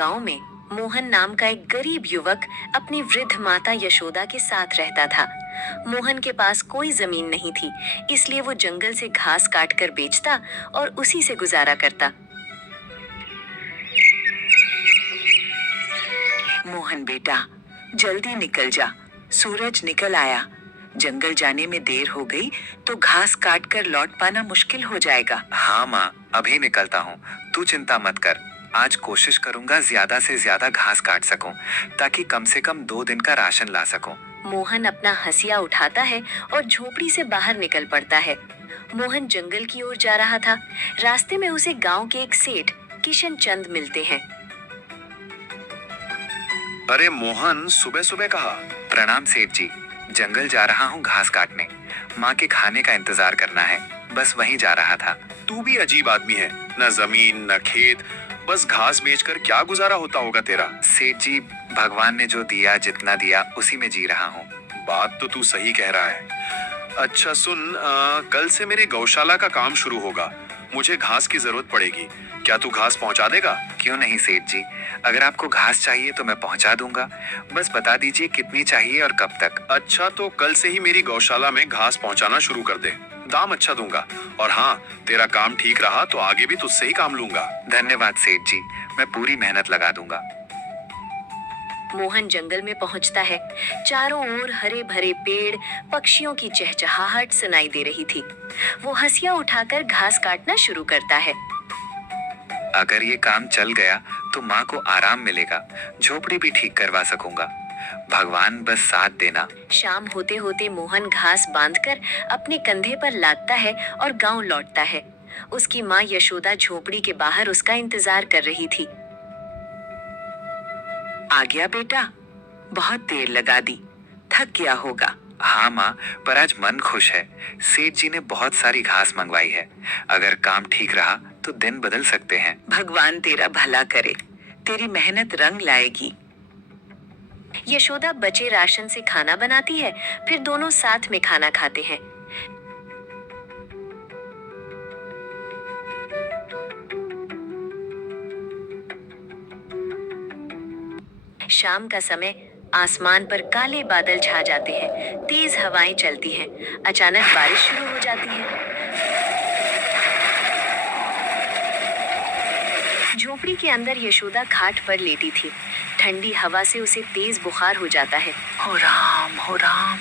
गांव में मोहन नाम का एक गरीब युवक अपनी वृद्ध माता यशोदा के साथ रहता था। मोहन के पास कोई जमीन नहीं थी, इसलिए वो जंगल से घास काट कर बेचता और उसी से गुजारा करता। मोहन बेटा, जल्दी निकल जा, सूरज निकल आया। जंगल जाने में देर हो गई तो घास काट कर लौट पाना मुश्किल हो जाएगा। हाँ माँ, अभी निकलता हूँ। तू चिंता मत कर। आज कोशिश करूंगा ज्यादा से ज्यादा घास काट सकूं, ताकि कम से कम 2 दिन का राशन ला सकूं। मोहन अपना हंसिया उठाता है और झोपड़ी से बाहर निकल पड़ता है। मोहन जंगल की ओर जा रहा था। रास्ते में उसे गांव के एक सेठ किशन चंद मिलते हैं। अरे मोहन, सुबह सुबह कहा? प्रणाम सेठ जी, जंगल जा रहा हूँ घास काटने। माँ के खाने का इंतजार करना है, बस वहीं जा रहा था। तू भी अजीब आदमी है, न जमीन न खेत, बस घास बेचकर क्या गुजारा होता होगा तेरा? सेठ जी, भगवान ने जो दिया, जितना दिया उसी में जी रहा हूँ। बात तो तू सही कह रहा है। अच्छा सुन, कल से मेरे गौशाला का काम शुरू होगा। मुझे घास की जरूरत पड़ेगी, क्या तू घास पहुंचा देगा? क्यों नहीं सेठ जी, अगर आपको घास चाहिए तो मैं पहुंचा दूंगा। बस बता दीजिए कितनी चाहिए और कब तक। अच्छा, तो कल से ही मेरी गौशाला में घास पहुंचाना शुरू कर दे। दाम अच्छा दूंगा, और हाँ, तेरा काम ठीक रहा तो आगे भी तुझसे ही काम लूंगा। धन्यवाद सेठ जी, मैं पूरी मेहनत लगा दूंगा। मोहन जंगल में पहुंचता है। चारों ओर हरे भरे पेड़, पक्षियों की चहचहाहट सुनाई दे रही थी। वो हंसिया उठाकर घास काटना शुरू करता है। अगर ये काम चल गया तो माँ को आराम मिलेगा, झोपड़ी भी ठीक करवा सकूंगा। भगवान बस साथ देना। शाम होते होते मोहन घास बांधकर अपने कंधे पर लादता है और गांव लौटता है। उसकी माँ यशोदा झोपड़ी के बाहर उसका इंतजार कर रही थी। आ गया बेटा, बहुत देर लगा दी, थक गया होगा। हाँ माँ, पर आज मन खुश है। सेठ जी ने बहुत सारी घास मंगवाई है। अगर काम ठीक रहा तो दिन बदल सकते हैं। भगवान तेरा भला करे, तेरी मेहनत रंग लाएगी। यशोदा बचे राशन से खाना बनाती है, फिर दोनों साथ में खाना खाते हैं। शाम का समय, आसमान पर काले बादल छा जाते हैं, तेज हवाएं चलती हैं। अचानक बारिश शुरू हो जाती है। झोपड़ी के अंदर यशोदा खाट पर लेटी थी। ठंडी हवा से उसे तेज बुखार हो जाता है। हो राम,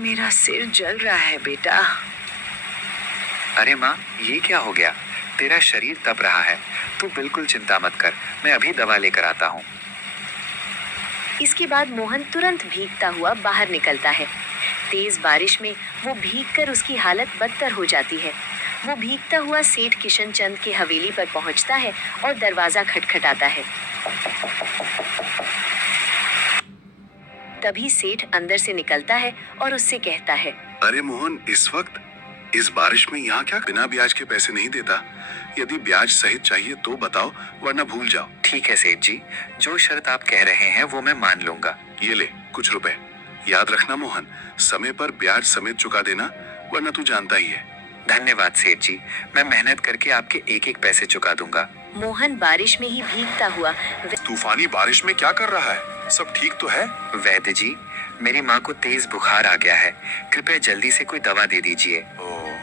मेरा सिर जल रहा है बेटा। अरे माँ, ये क्या हो गया? तेरा शरीर तप रहा है। तू बिल्कुल चिंता मत कर, मैं अभी दवा लेकर आता हूँ। इसके बाद मोहन तुरंत भीगता हुआ बाहर निकलता है। तेज बारिश में वो भीगकर उसकी हालत बदतर हो जाती है। वो भीगता हुआ सेठ किशन चंद की हवेली पर पहुंचता है और दरवाजा खटखटाता है। तभी सेठ अंदर से निकलता है और उससे कहता है, अरे मोहन, इस वक्त इस बारिश में यहाँ क्या? बिना ब्याज के पैसे नहीं देता। यदि ब्याज सहित चाहिए तो बताओ, वरना भूल जाओ। ठीक है सेठ जी, जो शर्त आप कह रहे हैं वो मैं मान लूंगा। ये ले कुछ रुपए। याद रखना मोहन, समय पर ब्याज समेत चुका देना, वरना तू जानता ही है। धन्यवाद सेठ जी, मैं मेहनत करके आपके एक एक पैसे चुका दूंगा। मोहन बारिश में ही भीगता हुआ तूफानी बारिश में क्या कर रहा है? सब ठीक तो है? वैद्य जी, मेरी माँ को तेज बुखार आ गया है, कृपया जल्दी से कोई दवा दे दीजिए। ओह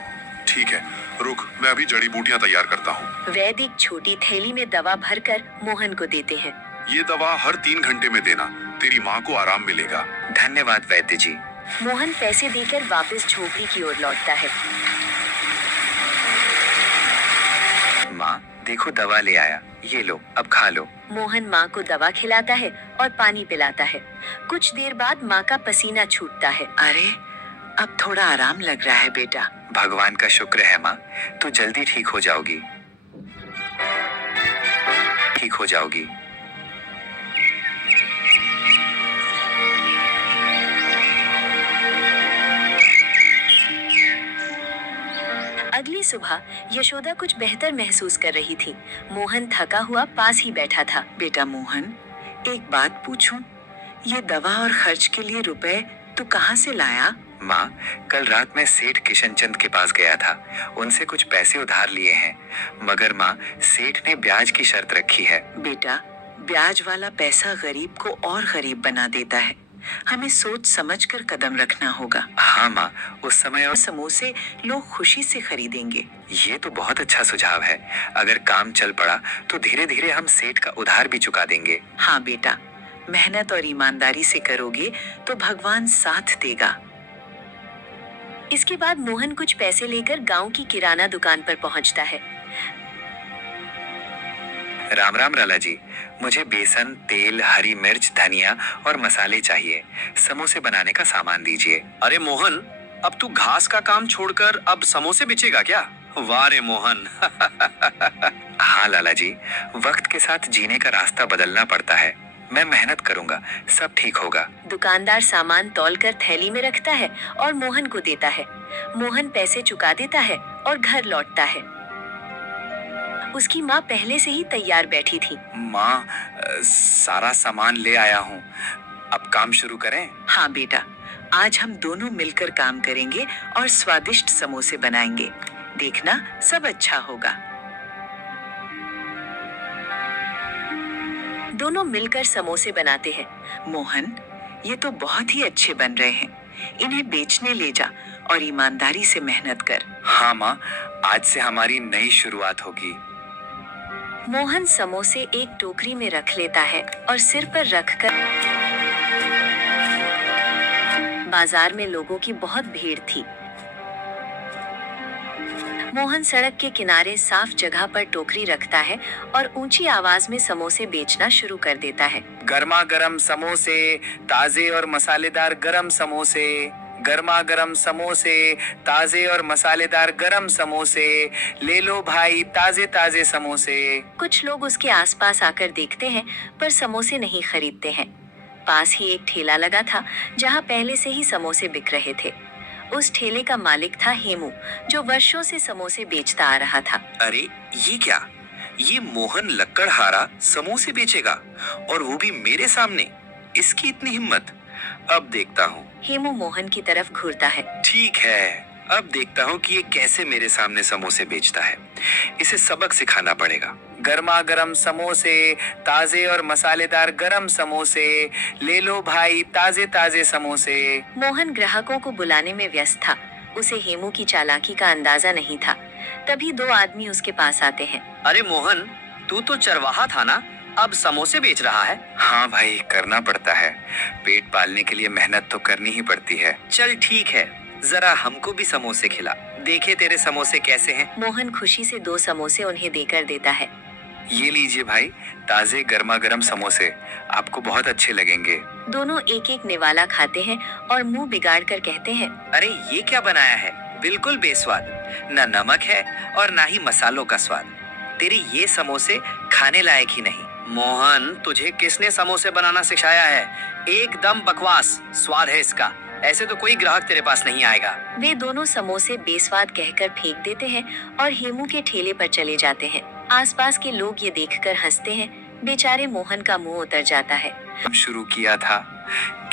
ठीक है, रुक, मैं अभी जड़ी बूटियां तैयार करता हूँ। वैद्य एक छोटी थैली में दवा भरकर मोहन को देते हैं। ये दवा हर 3 घंटे में देना, तेरी माँ को आराम मिलेगा। धन्यवाद वैद्य जी। मोहन पैसे देकर वापस झोपड़ी की ओर लौटता है। माँ देखो, दवा ले आया, ये लो, अब खा लो। मोहन माँ को दवा खिलाता है और पानी पिलाता है। कुछ देर बाद माँ का पसीना छूटता है। अरे, अब थोड़ा आराम लग रहा है बेटा। भगवान का शुक्र है माँ, तू जल्दी ठीक हो जाओगी। ठीक हो जाओगी। अगली सुबह यशोदा कुछ बेहतर महसूस कर रही थी। मोहन थका हुआ पास ही बैठा था। बेटा मोहन, एक बात पूछूं? ये दवा और खर्च के लिए रुपए तू कहाँ से लाया? माँ, कल रात मैं सेठ किशन चंद के पास गया था, उनसे कुछ पैसे उधार लिए हैं, मगर माँ, सेठ ने ब्याज की शर्त रखी है। बेटा, ब्याज वाला पैसा गरीब को और गरीब बना देता है। हमें सोच समझ कर कदम रखना होगा। हाँ माँ, उस समय और समोसे लोग खुशी से खरीदेंगे। ये तो बहुत अच्छा सुझाव है। अगर काम चल पड़ा तो धीरे धीरे हम सेठ का उधार भी चुका देंगे। हाँ बेटा, मेहनत और ईमानदारी से करोगे तो भगवान साथ देगा। इसके बाद मोहन कुछ पैसे लेकर गांव की किराना दुकान पर पहुंचता है। राम राम लाला जी, मुझे बेसन, तेल, हरी मिर्च, धनिया और मसाले चाहिए। समोसे बनाने का सामान दीजिए। अरे मोहन, अब तू घास का काम छोड़कर अब समोसे बेचेगा क्या? वाह रे मोहन। हाँ लाला जी, वक्त के साथ जीने का रास्ता बदलना पड़ता है। मैं मेहनत करूंगा, सब ठीक होगा। दुकानदार सामान तौलकर थैली में रखता है और मोहन को देता है। मोहन पैसे चुका देता है और घर लौटता है। उसकी माँ पहले से ही तैयार बैठी थी। माँ, सारा सामान ले आया हूँ, अब काम शुरू करें? हाँ बेटा, आज हम दोनों मिलकर काम करेंगे और स्वादिष्ट समोसे बनाएंगे। देखना, सब अच्छा होगा। दोनों मिलकर समोसे बनाते हैं। मोहन, ये तो बहुत ही अच्छे बन रहे हैं। इन्हें बेचने ले जा और ईमानदारी से मेहनत कर। हाँ माँ, आज से हमारी नई शुरुआत होगी। मोहन समोसे एक टोकरी में रख लेता है और सिर पर रखकर बाजार में लोगों की बहुत भीड़ थी। मोहन सड़क के किनारे साफ जगह पर टोकरी रखता है और ऊंची आवाज में समोसे बेचना शुरू कर देता है। गर्मा गर्म समोसे, ताजे और मसालेदार गरम समोसे, गर्मा गर्म समोसे, ताजे और मसालेदार गरम समोसे, ले लो भाई ताजे ताजे समोसे। कुछ लोग उसके आसपास आकर देखते हैं पर समोसे नहीं खरीदते हैं। पास ही एक ठेला लगा था जहां पहले से ही समोसे बिक रहे थे। उस ठेले का मालिक था हेमू, जो वर्षों से समोसे बेचता आ रहा था। अरे ये क्या? ये मोहन लक्कड़हारा समोसे बेचेगा और वो भी मेरे सामने? इसकी इतनी हिम्मत! अब देखता हूँ। हेमू मोहन की तरफ घूरता है। ठीक है, अब देखता हूँ कि ये कैसे मेरे सामने समोसे बेचता है। इसे सबक सिखाना पड़ेगा। गर्मा गर्म समोसे, ताजे और मसालेदार गरम समोसे, ले लो भाई ताजे ताजे समोसे। मोहन ग्राहकों को बुलाने में व्यस्त था। उसे हेमू की चालाकी का अंदाजा नहीं था। तभी दो आदमी उसके पास आते हैं। अरे मोहन, तू तो चरवाहा था ना, अब समोसे बेच रहा है? हाँ भाई, करना पड़ता है। पेट पालने के लिए मेहनत तो करनी ही पड़ती है। चल ठीक है, जरा हमको भी समोसे खिला, देखे तेरे समोसे कैसे हैं। मोहन खुशी से 2 समोसे उन्हें देकर देता है। ये लीजिए भाई, ताजे गर्मा गर्म समोसे, आपको बहुत अच्छे लगेंगे। दोनों एक एक निवाला खाते हैं और मुंह बिगाड़ कर कहते हैं, अरे ये क्या बनाया है? बिल्कुल बेस्वाद, ना नमक है और ना ही मसालों का स्वाद। तेरे ये समोसे खाने लायक ही नहीं। मोहन, तुझे किसने समोसे बनाना सिखाया है? एकदम बकवास स्वाद है इसका। ऐसे तो कोई ग्राहक तेरे पास नहीं आएगा। वे दोनों समोसे बेस्वाद कहकर फेंक देते हैं और हेमू के ठेले पर चले जाते हैं। आसपास के लोग ये देखकर हंसते हैं। बेचारे मोहन का मुंह उतर जाता है। शुरू किया था,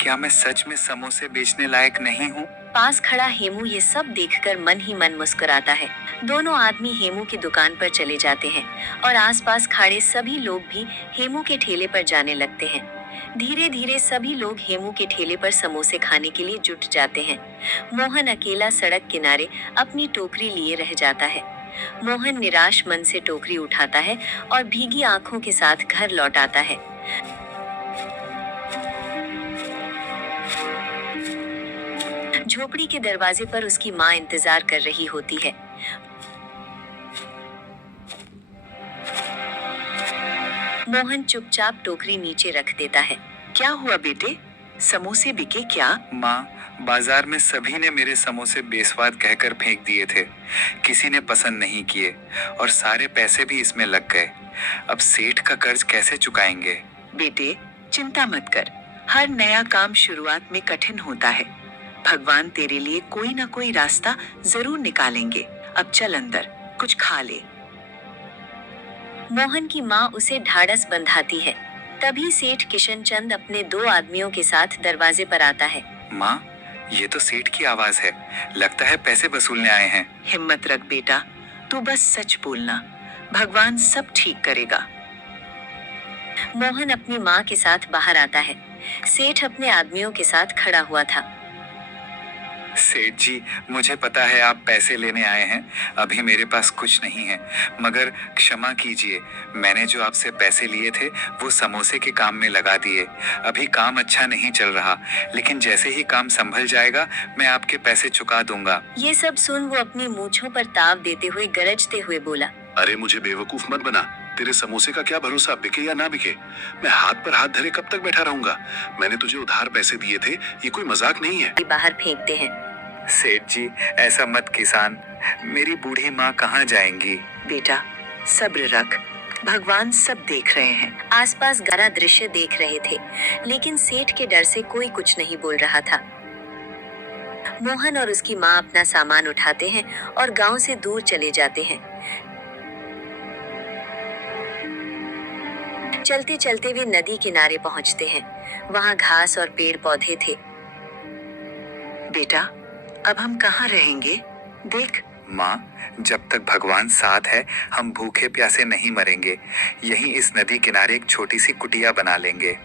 क्या मैं सच में समोसे बेचने लायक नहीं हूँ? पास खड़ा हेमू ये सब देखकर मन ही मन मुस्कुराता है। दोनों आदमी हेमू की दुकान पर चले जाते हैं और आसपास खड़े सभी लोग भी हेमू के ठेले पर जाने लगते हैं। धीरे धीरे सभी लोग हेमू के ठेले पर समोसे खाने के लिए जुट जाते हैं। मोहन अकेला सड़क किनारे अपनी टोकरी लिए रह जाता है। मोहन निराश मन से टोकरी उठाता है और भीगी आंखों के साथ घर लौट आता है। झोपड़ी के दरवाजे पर उसकी माँ इंतजार कर रही होती है। मोहन चुपचाप टोकरी नीचे रख देता है। क्या हुआ बेटे, समोसे बिके क्या? माँ, बाजार में सभी ने मेरे समोसे बेस्वाद कहकर फेंक दिए थे। किसी ने पसंद नहीं किए और सारे पैसे भी इसमें लग गए। अब सेठ का कर्ज कैसे चुकाएंगे? बेटे, चिंता मत कर। हर नया काम शुरुआत में कठिन होता है। भगवान तेरे लिए कोई ना कोई रास्ता जरूर निकालेंगे। अब चल अंदर, कुछ खा ले। मोहन की माँ उसे ढाढ़स बंधाती है। तभी सेठ किशन चंद अपने 2 आदमियों के साथ दरवाजे पर आता है। माँ, ये तो सेठ की आवाज है। लगता है पैसे वसूलने आए हैं। हिम्मत रख बेटा, तू बस सच बोलना, भगवान सब ठीक करेगा। मोहन अपनी माँ के साथ बाहर आता है। सेठ अपने आदमियों के साथ खड़ा हुआ था। सेठ जी, मुझे पता है आप पैसे लेने आए हैं। अभी मेरे पास कुछ नहीं है, मगर क्षमा कीजिए, मैंने जो आपसे पैसे लिए थे वो समोसे के काम में लगा दिए। अभी काम अच्छा नहीं चल रहा, लेकिन जैसे ही काम संभल जाएगा मैं आपके पैसे चुका दूंगा। ये सब सुन वो अपनी मूंछों पर ताव देते हुए गरजते हुए बोला। अरे मुझे बेवकूफ मत बना। तेरे समोसे का क्या भरोसा, बिके या ना बिके। मैं हाथ पर हाथ धरे कब तक बैठा रहूंगा। मैंने तुझे उधार पैसे दिए थे, ये कोई मजाक नहीं है। बाहर फेंकते हैं। सेठ जी, ऐसा मत किसान, मेरी बूढ़ी माँ कहाँ जाएंगी। बेटा सब्र रख, भगवान सब देख रहे हैं। आसपास गारा दृश्य देख रहे थे, लेकिन सेठ के डर से कोई कुछ नहीं बोल रहा था। मोहन और उसकी माँ अपना सामान उठाते हैं और गांव से दूर चले जाते हैं। चलते चलते वे नदी किनारे पहुंचते हैं। वहां घास और पेड़ पौधे थे। बेटा अब हम कहाँ रहेंगे? देख, माँ, जब तक भगवान साथ है हम भूखे प्यासे नहीं मरेंगे। यहीं इस नदी किनारे एक छोटी सी कुटिया बना लेंगे।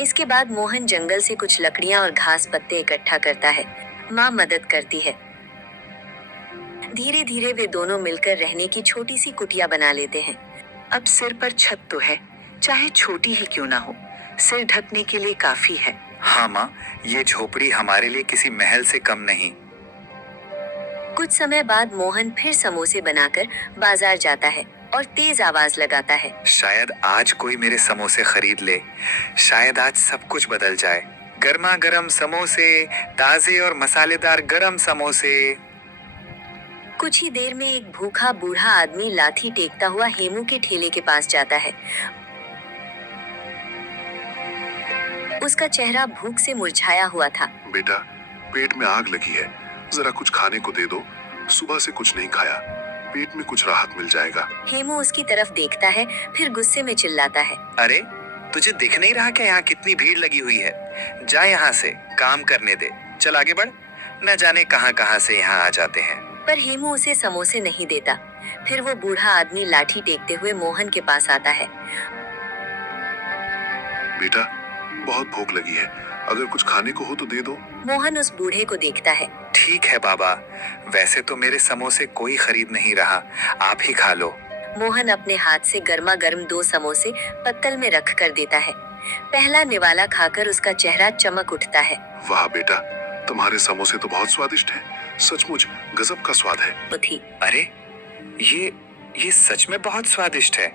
इसके बाद मोहन जंगल से कुछ लकड़ियां और घास पत्ते इकट्ठा करता है। माँ मदद करती है। धीरे धीरे वे दोनों मिलकर रहने की छोटी सी कुटिया बना लेते हैं। अब सिर पर छत तो है, चाहे छोटी ही क्यों ना हो, सिर ढकने के लिए काफी है। हाँ माँ, ये झोपड़ी हमारे लिए किसी महल से कम नहीं। कुछ समय बाद मोहन फिर समोसे बनाकर बाजार जाता है और तेज आवाज लगाता है। शायद आज कोई मेरे समोसे खरीद ले, शायद आज सब कुछ बदल जाए। गर्मा गर्म समोसे, ताजे और मसालेदार गरम समोसे। कुछ ही देर में एक भूखा बूढ़ा आदमी लाठी टेकता हुआ हेमू के ठेले के पास जाता है। उसका चेहरा भूख से मुरझाया हुआ था। बेटा, पेट में आग लगी है, जरा कुछ खाने को दे दो। सुबह से कुछ नहीं खाया, पेट में कुछ राहत मिल जाएगा। हेमू उसकी तरफ देखता है, फिर गुस्से में चिल्लाता है। अरे, तुझे दिख नहीं रहा क्या यहाँ कितनी भीड़ लगी हुई है? जा यहाँ से, काम करने दे। चल आगे बढ़, न जाने कहाँ कहाँ से यहाँ आ जाते हैं। पर हेमू उसे समोसे नहीं देता। फिर वो बूढ़ा आदमी लाठी टेकते हुए मोहन के पास आता है। बेटा, बहुत भूख लगी है, अगर कुछ खाने को हो तो दे दो। मोहन उस बूढ़े को देखता है। ठीक है बाबा, वैसे तो मेरे समोसे कोई खरीद नहीं रहा, आप ही खा लो। मोहन अपने हाथ से गर्मा गर्म 2 समोसे पत्तल में रख कर देता है। पहला निवाला खाकर उसका चेहरा चमक उठता है। वाह बेटा, तुम्हारे समोसे तो बहुत स्वादिष्ट हैं। सचमुच गजब का स्वाद है। वो थी। अरे, ये सच में बहुत स्वादिष्ट है।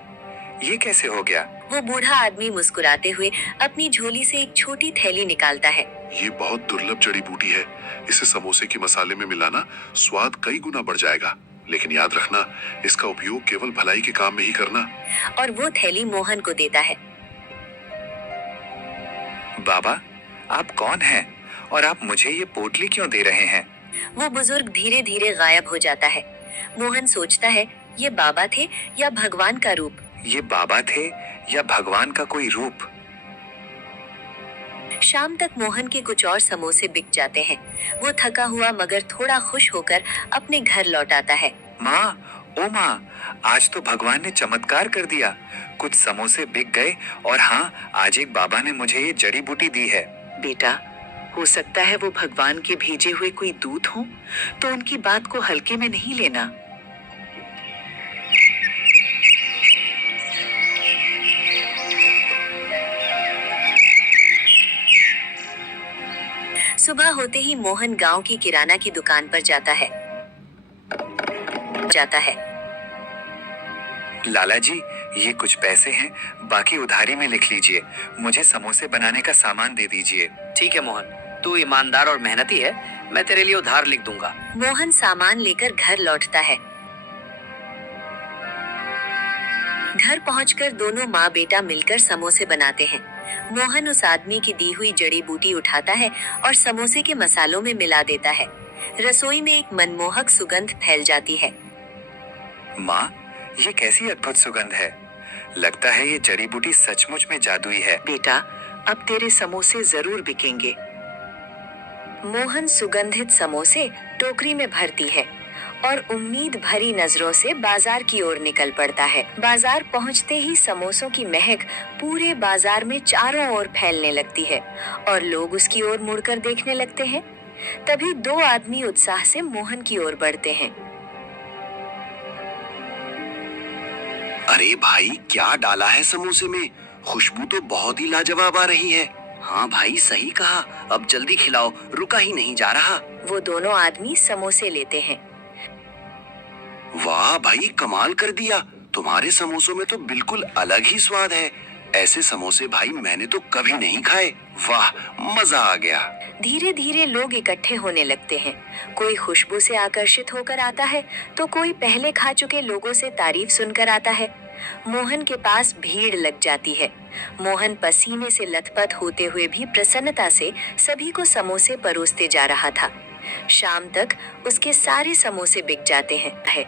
ये कैसे हो गया? वो बूढ़ा आदमी मुस्कुराते हुए अपनी झोली से एक छोटी थैली निकालता है। ये बहुत दुर्लभ जड़ी बूटी है, इसे समोसे के मसाले में मिलाना स्वाद कई गुना बढ़ जाएगा। लेकिन याद रखना, इसका उपयोग केवल भलाई के काम में ही करना। और वो थैली मोहन को देता है। बाबा, आप कौन हैं और आप मुझे ये पोटली क्यों दे रहे हैं? वो बुजुर्ग धीरे धीरे गायब हो जाता है। मोहन सोचता है, ये बाबा थे या भगवान का रूप। ये बाबा थे या भगवान का कोई रूप? शाम तक मोहन के कुछ और समोसे बिक जाते हैं। वो थका हुआ मगर थोड़ा खुश होकर अपने घर लौट आता है। माँ, ओ माँ, आज तो भगवान ने चमत्कार कर दिया। कुछ समोसे बिक गए और हाँ, आज एक बाबा ने मुझे ये जड़ी बूटी दी है। बेटा, हो सकता है वो भगवान के भेजे हुए कोई दूत हो, तो उनकी बात को हल्के में नहीं लेना। सुबह होते ही मोहन गांव की किराना की दुकान पर जाता है। लाला जी, ये कुछ पैसे हैं, बाकी उधारी में लिख लीजिए। मुझे समोसे बनाने का सामान दे दीजिए। ठीक है मोहन, तू ईमानदार और मेहनती है, मैं तेरे लिए उधार लिख दूंगा। मोहन सामान लेकर घर लौटता है। घर पहुंचकर दोनों माँ बेटा मिलकर समोसे बनाते हैं। मोहन उस आदमी की दी हुई जड़ी बूटी उठाता है और समोसे के मसालों में मिला देता है। रसोई में एक मनमोहक सुगंध फैल जाती है। माँ, ये कैसी अद्भुत सुगंध है। लगता है ये जड़ी बूटी सचमुच में जादुई है। बेटा, अब तेरे समोसे जरूर बिकेंगे। मोहन सुगंधित समोसे टोकरी में भरती है और उम्मीद भरी नजरों से बाजार की ओर निकल पड़ता है। बाजार पहुंचते ही समोसों की महक पूरे बाजार में चारों ओर फैलने लगती है और लोग उसकी ओर मुड़कर देखने लगते हैं। तभी दो आदमी उत्साह से मोहन की ओर बढ़ते हैं। अरे भाई, क्या डाला है समोसे में? खुशबू तो बहुत ही लाजवाब आ रही है। हाँ भाई, सही कहा। अब जल्दी खिलाओ, रुका ही नहीं जा रहा। वो दोनों आदमी समोसे लेते हैं। वाह भाई, कमाल कर दिया। तुम्हारे समोसों में तो बिल्कुल अलग ही स्वाद है। ऐसे समोसे भाई मैंने तो कभी नहीं खाए। वाह, मजा आ गया। धीरे धीरे लोग इकट्ठे होने लगते हैं। कोई खुशबू से आकर्षित होकर आता है तो कोई पहले खा चुके लोगों से तारीफ सुनकर आता है। मोहन के पास भीड़ लग जाती है। मोहन पसीने से लथपथ होते हुए भी प्रसन्नता से सभी को समोसे परोसते जा रहा था। शाम तक उसके सारे समोसे बिक जाते हैं।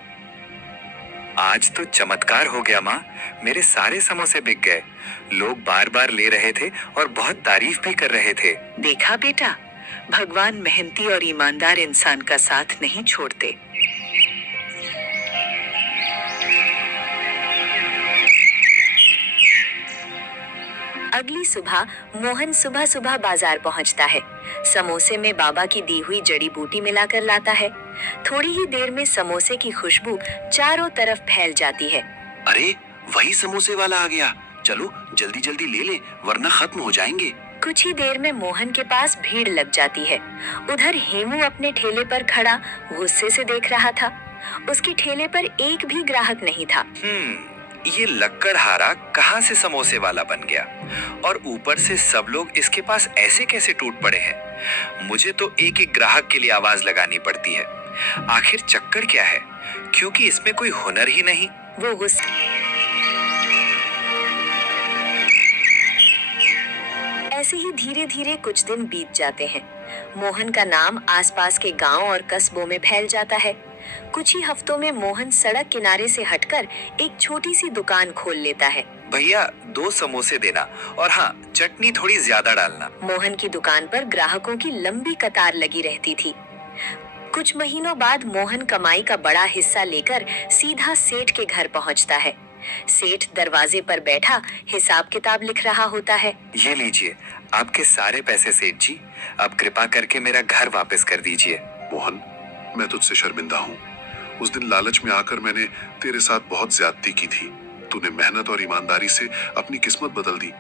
आज तो चमत्कार हो गया माँ, मेरे सारे समोसे बिक गए। लोग बार बार ले रहे थे और बहुत तारीफ भी कर रहे थे। देखा बेटा, भगवान मेहनती और ईमानदार इंसान का साथ नहीं छोड़ते। अगली सुबह मोहन सुबह सुबह बाजार पहुंचता है। समोसे में बाबा की दी हुई जड़ी बूटी मिलाकर लाता है। थोड़ी ही देर में समोसे की खुशबू चारों तरफ फैल जाती है। अरे, वही समोसे वाला आ गया। चलो जल्दी जल्दी ले ले, वरना खत्म हो जाएंगे। कुछ ही देर में मोहन के पास भीड़ लग जाती है। उधर हेमू अपने ठेले पर खड़ा गुस्से से देख रहा था। उसके ठेले पर एक भी ग्राहक नहीं था। ये लक्कड़हारा कहाँ से समोसे वाला बन गया? और ऊपर से सब लोग इसके पास ऐसे कैसे टूट पड़े हैं? मुझे तो एक एक ग्राहक के लिए आवाज लगानी पड़ती है। आखिर चक्कर क्या है? क्योंकि इसमें कोई हुनर ही नहीं। वो गुस्से ऐसे ही धीरे धीरे कुछ दिन बीत जाते हैं। मोहन का नाम आसपास के गांव और कस्बों में फैल जाता है। कुछ ही हफ्तों में मोहन सड़क किनारे से हटकर एक छोटी सी दुकान खोल लेता है। भैया 2 समोसे देना, और हाँ, चटनी थोड़ी ज्यादा डालना। मोहन की दुकान पर ग्राहकों की लंबी कतार लगी रहती थी। कुछ महीनों बाद मोहन कमाई का बड़ा हिस्सा लेकर सीधा सेठ के घर पहुंचता है। सेठ दरवाजे पर बैठा हिसाब किताब लिख रहा होता है। ये लीजिए आपके सारे पैसे सेठ जी। अब कृपा करके मेरा घर वापस कर दीजिए। मोहन, मैं तुझसे शर्मिंदा हूँ। उस दिन लालच में आकर मैंने तेरे साथ बहुत ज्यादती की थी। तूने मेहनत और ईमानदारी से अपनी किस्मत बदल दी।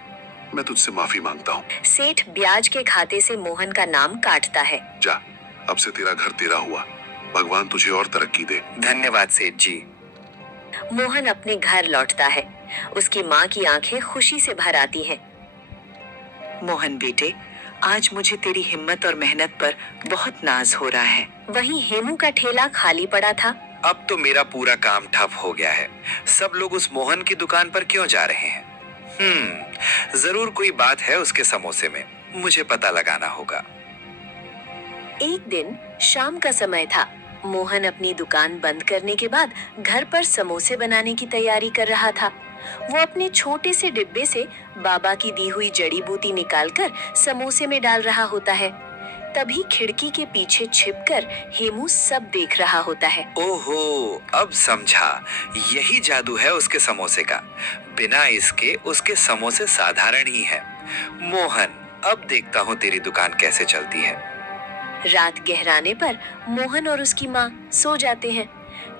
मैं तुझसे माफी मांगता हूँ। सेठ ब्याज के खाते से मोहन का नाम काटता है। जा, अब से तेरा घर तेरा हुआ। भगवान तुझे और तरक्की दे। धन्यवाद सेठ जी। मोहन अपने घर लौटता है। उसकी माँ की आंखें खुशी से भर आती हैं। मोहन बेटे, आज मुझे तेरी हिम्मत और मेहनत पर बहुत नाज हो रहा है। वहीं हेमू का ठेला खाली पड़ा था। अब तो मेरा पूरा काम ठप हो गया है। सब लोग उस मोहन की दुकान पर क्यों जा रहे हैं? जरूर कोई बात है उसके समोसे में। मुझे पता लगाना होगा। एक दिन शाम का समय था। मोहन अपनी दुकान बंद करने के बाद घर पर समोसे बनाने की तैयारी कर रहा था। वो अपने छोटे से डिब्बे से बाबा की दी हुई जड़ी बूटी निकालकर समोसे में डाल रहा होता है। तभी खिड़की के पीछे छिपकर हेमू सब देख रहा होता है। ओहो, अब समझा। यही जादू है उसके समोसे का। बिना इसके उसके समोसे साधारण ही हैं। मोहन, अब देखता हूँ तेरी दुकान कैसे चलती है। रात गहराने पर मोहन और उसकी माँ सो जाते हैं।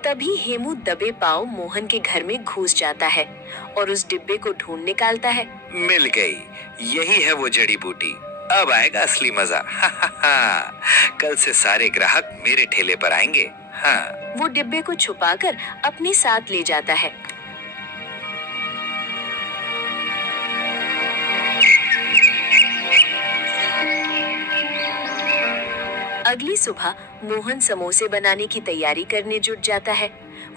तभी हेमू दबे पांव मोहन के घर में घुस जाता है और उस डिब्बे को ढूंढ निकालता है। मिल गई, यही है वो जड़ी बूटी। अब आएगा असली मजा। कल से सारे ग्राहक मेरे ठेले पर आएंगे। हाँ। वो डिब्बे को छुपाकर अपने साथ ले जाता है। अगली सुबह मोहन समोसे बनाने की तैयारी करने जुट जाता है।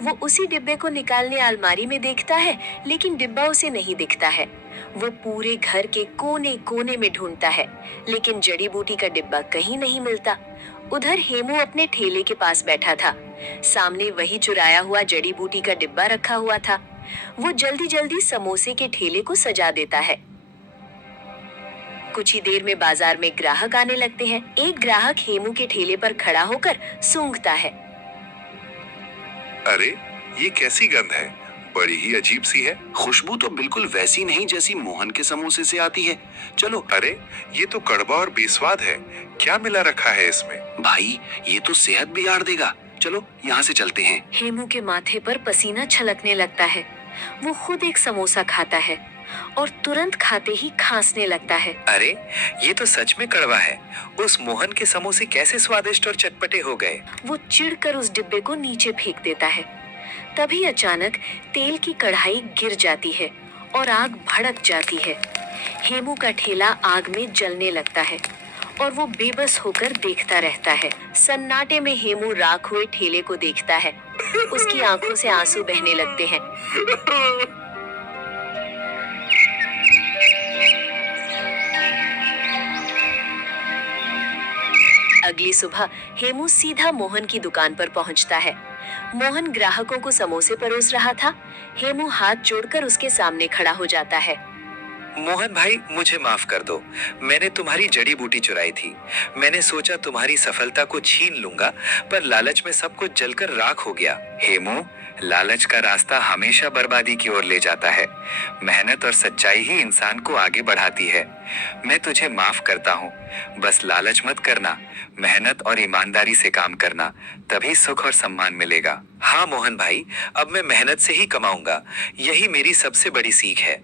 वो उसी डिब्बे को निकालने अलमारी में देखता है, लेकिन डिब्बा उसे नहीं दिखता है। वो पूरे घर के कोने कोने में ढूंढता है, लेकिन जड़ी बूटी का डिब्बा कहीं नहीं मिलता। उधर हेमू अपने ठेले के पास बैठा था। सामने वही चुराया हुआ जड़ी बूटी का डिब्बा रखा हुआ था। वो जल्दी जल्दी समोसे के ठेले को सजा देता है। कुछ ही देर में बाजार में ग्राहक आने लगते हैं। एक ग्राहक हेमू के ठेले पर खड़ा होकर सूंघता है। अरे ये कैसी गंध है, बड़ी ही अजीब सी है। खुशबू तो बिल्कुल वैसी नहीं जैसी मोहन के समोसे से आती है। चलो। अरे ये तो कड़वा और बेस्वाद है, क्या मिला रखा है इसमें? भाई ये तो सेहत बिगाड़ देगा, चलो यहाँ से चलते हैं। हेमू के माथे पर पसीना छलकने लगता है। वो खुद एक समोसा खाता है और तुरंत खाते ही खांसने लगता है। अरे ये तो सच में कड़वा है। उस मोहन के समोसे कैसे स्वादिष्ट और चटपटे हो गए। वो चिढ़कर उस डिब्बे को नीचे फेंक देता है। तभी अचानक तेल की कढ़ाई गिर जाती है और आग भड़क जाती है। हेमू का ठेला आग में जलने लगता है और वो बेबस होकर देखता रहता है। सन्नाटे में हेमू राख हुए ठेले को देखता है। उसकी आंखों से आंसू बहने लगते हैं। अगली सुबह हेमू सीधा मोहन की दुकान पर पहुंचता है। मोहन ग्राहकों को समोसे परोस रहा था। हेमू हाथ जोड़कर उसके सामने खड़ा हो जाता है। मोहन भाई, मुझे माफ कर दो। मैंने तुम्हारी जड़ी बूटी चुराई थी। मैंने सोचा तुम्हारी सफलता को छीन लूंगा, पर लालच में सब कुछ जलकर राख हो गया। हेमू, लालच का रास्ता हमेशा बर्बादी की ओर ले जाता है। मेहनत और सच्चाई ही इंसान को आगे बढ़ाती है। मैं तुझे माफ करता हूँ। बस लालच मत करना, मेहनत और ईमानदारी से काम करना, तभी सुख और सम्मान मिलेगा। हाँ मोहन भाई, अब मैं मेहनत से ही कमाऊंगा। यही मेरी सबसे बड़ी सीख है।